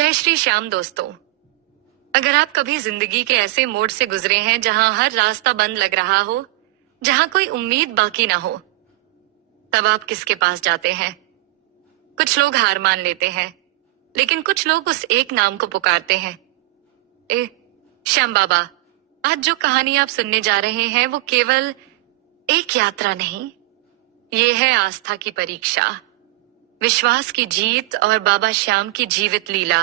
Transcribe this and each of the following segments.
जय श्री श्याम दोस्तों। अगर आप कभी जिंदगी के ऐसे मोड़ से गुजरे हैं जहां हर रास्ता बंद लग रहा हो, जहां कोई उम्मीद बाकी ना हो, तब आप किसके पास जाते हैं? कुछ लोग हार मान लेते हैं, लेकिन कुछ लोग उस एक नाम को पुकारते हैं। श्याम बाबा। आज जो कहानी आप सुनने जा रहे हैं वो केवल एक यात्रा नहीं, ये है आस्था की परीक्षा, विश्वास की जीत और बाबा श्याम की जीवित लीला,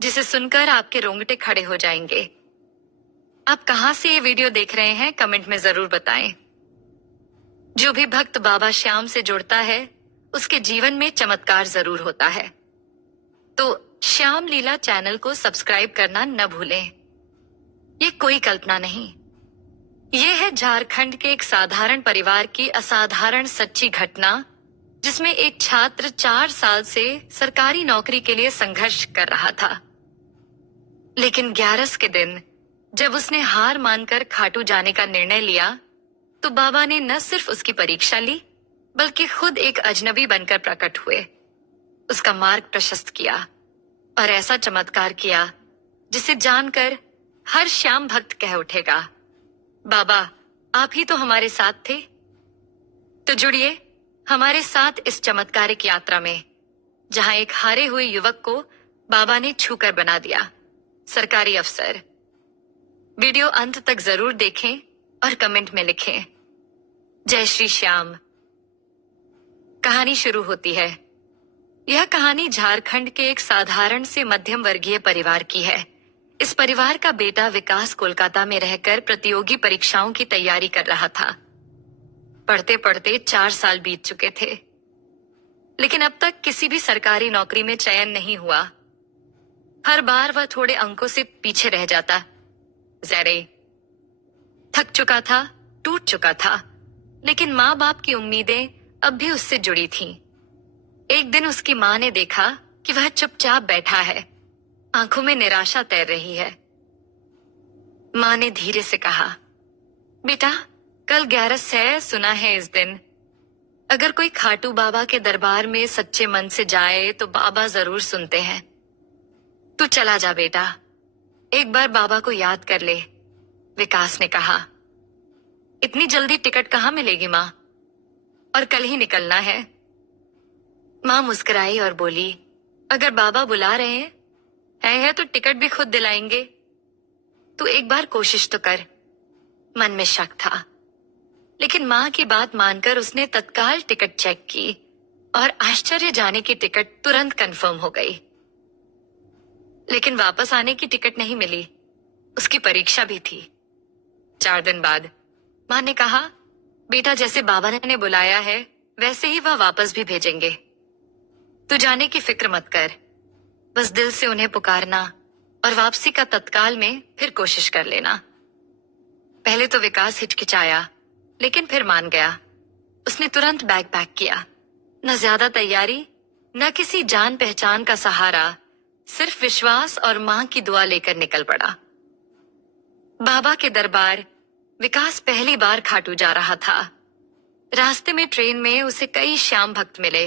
जिसे सुनकर आपके रोंगटे खड़े हो जाएंगे। आप कहां से ये वीडियो देख रहे हैं कमेंट में जरूर बताएं। जो भी भक्त बाबा श्याम से जुड़ता है उसके जीवन में चमत्कार जरूर होता है। तो श्याम लीला चैनल को सब्सक्राइब करना न भूलें। ये कोई कल्पना नहीं, ये है झारखंड के एक साधारण परिवार की असाधारण सच्ची घटना, जिसमें एक छात्र 4 साल से सरकारी नौकरी के लिए संघर्ष कर रहा था। लेकिन 11 के दिन जब उसने हार मानकर खाटू जाने का निर्णय लिया, तो बाबा ने न सिर्फ उसकी परीक्षा ली, बल्कि खुद एक अजनबी बनकर प्रकट हुए, उसका मार्ग प्रशस्त किया और ऐसा चमत्कार किया जिसे जानकर हर श्याम भक्त कह उठेगा, बाबा आप ही तो हमारे साथ थे। तो जुड़िए हमारे साथ इस चमत्कारिक यात्रा में, जहां एक हारे हुए युवक को बाबा ने छूकर बना दिया सरकारी अफसर। वीडियो अंत तक जरूर देखें और कमेंट में लिखें, जय श्री श्याम। कहानी शुरू होती है। यह कहानी झारखंड के एक साधारण से मध्यम वर्गीय परिवार की है। इस परिवार का बेटा विकास कोलकाता में रहकर प्रतियोगी परीक्षाओं की तैयारी कर रहा था। पढ़ते पढ़ते 4 साल बीत चुके थे, लेकिन अब तक किसी भी सरकारी नौकरी में चयन नहीं हुआ। हर बार वह थोड़े अंकों से पीछे रह जाता। जरे थक चुका था, टूट चुका था, लेकिन माँ बाप की उम्मीदें अब भी उससे जुड़ी थीं। एक दिन उसकी माँ ने देखा कि वह चुपचाप बैठा है, आंखों में निराशा तैर रही है। माँ ने धीरे से कहा, बेटा कल 11 है, सुना है इस दिन अगर कोई खाटू बाबा के दरबार में सच्चे मन से जाए तो बाबा जरूर सुनते हैं। तू चला जा बेटा, एक बार बाबा को याद कर ले, विकास ने कहा। इतनी जल्दी टिकट कहाँ मिलेगी माँ, और कल ही निकलना है। माँ मुस्कुराई और बोली, अगर बाबा बुला रहे हैं तो टिकट भी खुद दिलाएंगे। तू एक बार कोशिश तो कर। मन में शक था, लेकिन माँ की बात मानकर उसने तत्काल टिकट चेक की और आश्चर्य जाने की टिकट तुरंत कंफर्म हो गई। लेकिन वापस आने की टिकट नहीं मिली, उसकी परीक्षा भी थी। 4 दिन बाद माँ ने कहा, बेटा जैसे बाबा ने बुलाया है वैसे ही वह वापस भी भेजेंगे। तू जाने की फिक्र मत कर, बस दिल से उन्हें पुकारना और वापसी का तत्काल में फिर कोशिश कर लेना। पहले तो विकास हिचकिचाया, लेकिन फिर मान गया। उसने तुरंत बैग पैक किया। न ज्यादा तैयारी, न किसी जान पहचान का सहारा, सिर्फ विश्वास और माँ की दुआ लेकर निकल पड़ा। बाबा के दरबार विकास पहली बार खाटू जा रहा था। रास्ते में ट्रेन में उसे कई श्याम भक्त मिले।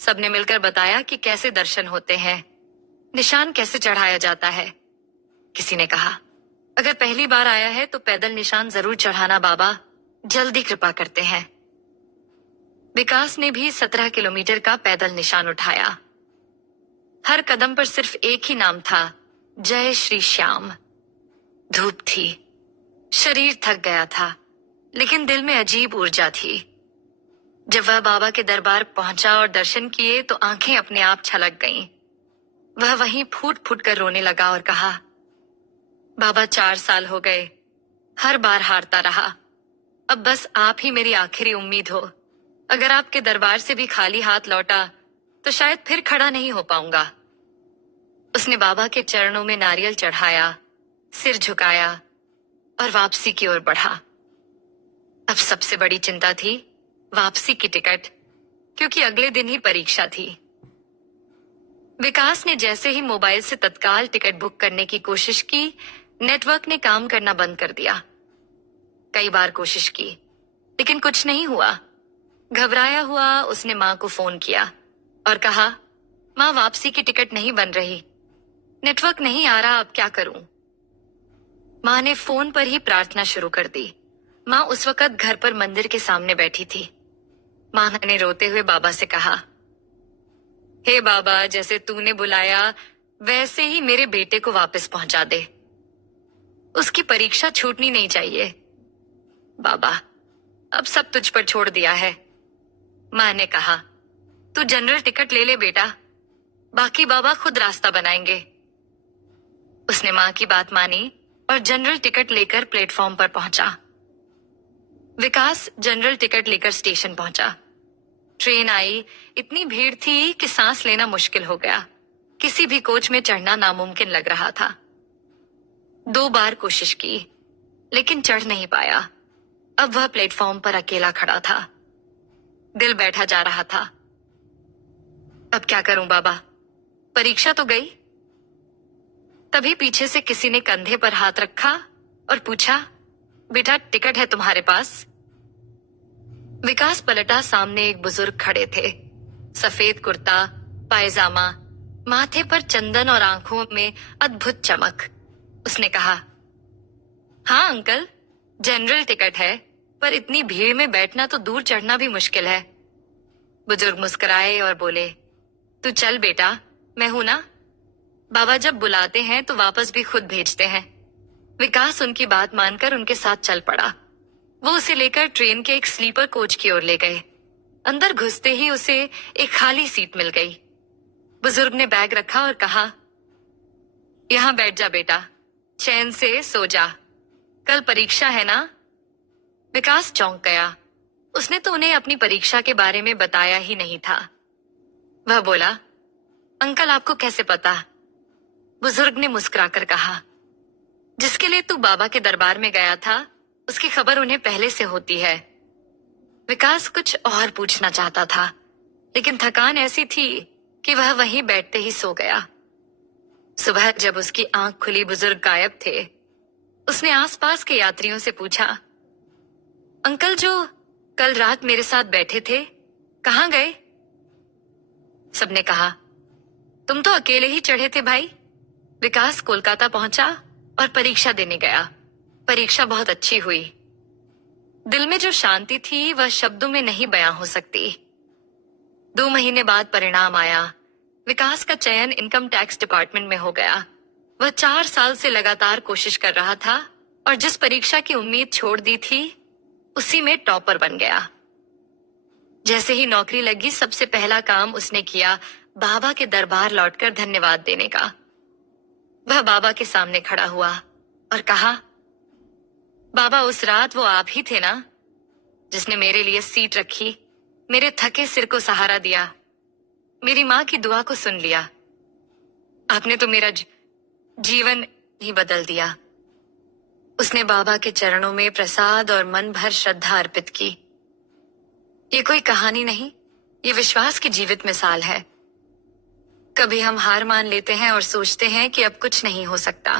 सबने मिलकर बताया कि कैसे दर्शन होते हैं, निशान कैसे चढ़ाया जाता है। किसी ने कहा, अगर पहली बार आया है तो पैदल निशान जरूर चढ़ाना बाबा, जल्दी कृपा करते हैं। विकास ने भी 17 किलोमीटर का पैदल निशान उठाया। हर कदम पर सिर्फ एक ही नाम था, जय श्री श्याम। धूप थी, शरीर थक गया था, लेकिन दिल में अजीब ऊर्जा थी। जब वह बाबा के दरबार पहुंचा और दर्शन किए तो आंखें अपने आप छलक गईं। वह वहीं फूट फूट कर रोने लगा और कहा, बाबा 4 साल हो गए, हर बार हारता रहा, अब बस आप ही मेरी आखिरी उम्मीद हो। अगर आपके दरबार से भी खाली हाथ लौटा तो शायद फिर खड़ा नहीं हो पाऊंगा। उसने बाबा के चरणों में नारियल चढ़ाया, सिर झुकाया और वापसी की ओर बढ़ा। अब सबसे बड़ी चिंता थी वापसी की टिकट, क्योंकि अगले दिन ही परीक्षा थी। विकास ने जैसे ही मोबाइल से तत्काल टिकट बुक करने की कोशिश की, नेटवर्क ने काम करना बंद कर दिया। कई बार कोशिश की, लेकिन कुछ नहीं हुआ। घबराया हुआ उसने माँ को फोन किया और कहा, माँ वापसी की टिकट नहीं बन रही, नेटवर्क नहीं आ रहा, अब क्या करूं? माँ ने फोन पर ही प्रार्थना शुरू कर दी। माँ उस वक्त घर पर मंदिर के सामने बैठी थी। माँ ने रोते हुए बाबा से कहा, हे बाबा, जैसे तूने बुलाया वैसे ही मेरे बेटे को वापस पहुंचा दे। उसकी परीक्षा छूटनी नहीं चाहिए। बाबा, अब सब तुझ पर छोड़ दिया है। माँ ने कहा, तू जनरल टिकट ले ले बेटा, बाकी बाबा खुद रास्ता बनाएंगे। उसने माँ की बात मानी और जनरल टिकट लेकर प्लेटफॉर्म पर पहुंचा। विकास जनरल टिकट लेकर स्टेशन पहुंचा। ट्रेन आई, इतनी भीड़ थी कि सांस लेना मुश्किल हो गया। किसी भी कोच में चढ़ना नामुमकिन लग रहा था। 2 बार कोशिश की, लेकिन चढ़ नहीं पाया। अब वह प्लेटफॉर्म पर अकेला खड़ा था। दिल बैठा जा रहा था। अब क्या करूं बाबा, परीक्षा तो गई। तभी पीछे से किसी ने कंधे पर हाथ रखा और पूछा, बेटा टिकट है तुम्हारे पास? विकास पलटा, सामने एक बुजुर्ग खड़े थे। सफेद कुर्ता, पायजामा, माथे पर चंदन और आंखों में अद्भुत चमक। उसने कहा, हाँ अंकल, जनरल टिकट है, पर इतनी भीड़ में बैठना तो दूर चढ़ना भी मुश्किल है। बुजुर्ग मुस्कुराए और बोले, तू चल बेटा, मैं हूं ना। बाबा जब बुलाते हैं तो वापस भी खुद भेजते हैं। विकास उनकी बात मानकर उनके साथ चल पड़ा। वो उसे लेकर ट्रेन के एक स्लीपर कोच की ओर ले गए। अंदर घुसते ही उसे एक खाली सीट मिल गई। बुजुर्ग ने बैग रखा और कहा, यहां बैठ जा बेटा, चैन से सो जा, कल परीक्षा है ना। विकास चौंक गया। उसने तो उन्हें अपनी परीक्षा के बारे में बताया ही नहीं था। वह बोला, अंकल आपको कैसे पता? बुजुर्ग ने मुस्कुराकर कहा, जिसके लिए तू बाबा के दरबार में गया था, उसकी खबर उन्हें पहले से होती है। विकास कुछ और पूछना चाहता था, लेकिन थकान ऐसी थी कि वह वहीं बैठते ही सो गया। सुबह जब उसकी आंख खुली, बुजुर्ग गायब थे। उसने आसपास के यात्रियों से पूछा, अंकल जो कल रात मेरे साथ बैठे थे, कहाँ गए? सबने कहा, तुम तो अकेले ही चढ़े थे भाई। विकास कोलकाता पहुंचा और परीक्षा देने गया। परीक्षा बहुत अच्छी हुई। दिल में जो शांति थी वह शब्दों में नहीं बयां हो सकती। 2 महीने बाद परिणाम आया। विकास का चयन इनकम टैक्स डिपार्टमेंट में हो गया। वह 4 साल से लगातार कोशिश कर रहा था और जिस परीक्षा की उम्मीद छोड़ दी थी, उसी में टॉपर बन गया। जैसे ही नौकरी लगी, सबसे पहला काम उसने किया बाबा के दरबार लौटकर धन्यवाद देने का। वह बाबा के सामने खड़ा हुआ और कहा, बाबा उस रात वो आप ही थे ना, जिसने मेरे लिए सीट रखी, मेरे थके सिर को सहारा दिया, मेरी माँ की दुआ को सुन लिया। आपने तो मेरा जीवन ही बदल दिया। उसने बाबा के चरणों में प्रसाद और मन भर श्रद्धा अर्पित की। ये कोई कहानी नहीं, ये विश्वास की जीवित मिसाल है। कभी हम हार मान लेते हैं और सोचते हैं कि अब कुछ नहीं हो सकता,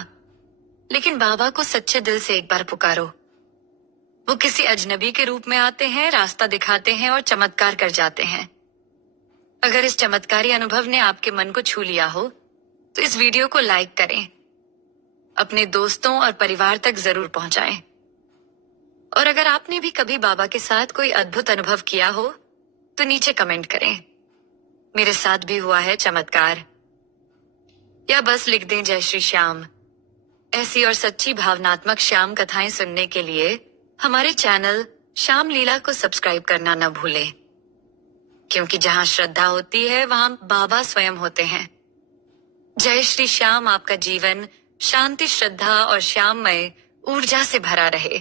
लेकिन बाबा को सच्चे दिल से एक बार पुकारो। वो किसी अजनबी के रूप में आते हैं, रास्ता दिखाते हैं और चमत्कार कर जाते हैं। अगर इस चमत्कारी अनुभव ने आपके मन को छू लिया हो, तो इस वीडियो को लाइक करें, अपने दोस्तों और परिवार तक जरूर पहुंचाएं। और अगर आपने भी कभी बाबा के साथ कोई अद्भुत अनुभव किया हो, तो नीचे कमेंट करें, मेरे साथ भी हुआ है चमत्कार, या बस लिख दें जय श्री श्याम। ऐसी और सच्ची भावनात्मक श्याम कथाएं सुनने के लिए हमारे चैनल श्याम लीला को सब्सक्राइब करना न भूलें, क्योंकि जहां श्रद्धा होती है वहां बाबा स्वयं होते हैं। जय श्री श्याम आपका जीवन शांति, श्रद्धा और श्याममय ऊर्जा से भरा रहे।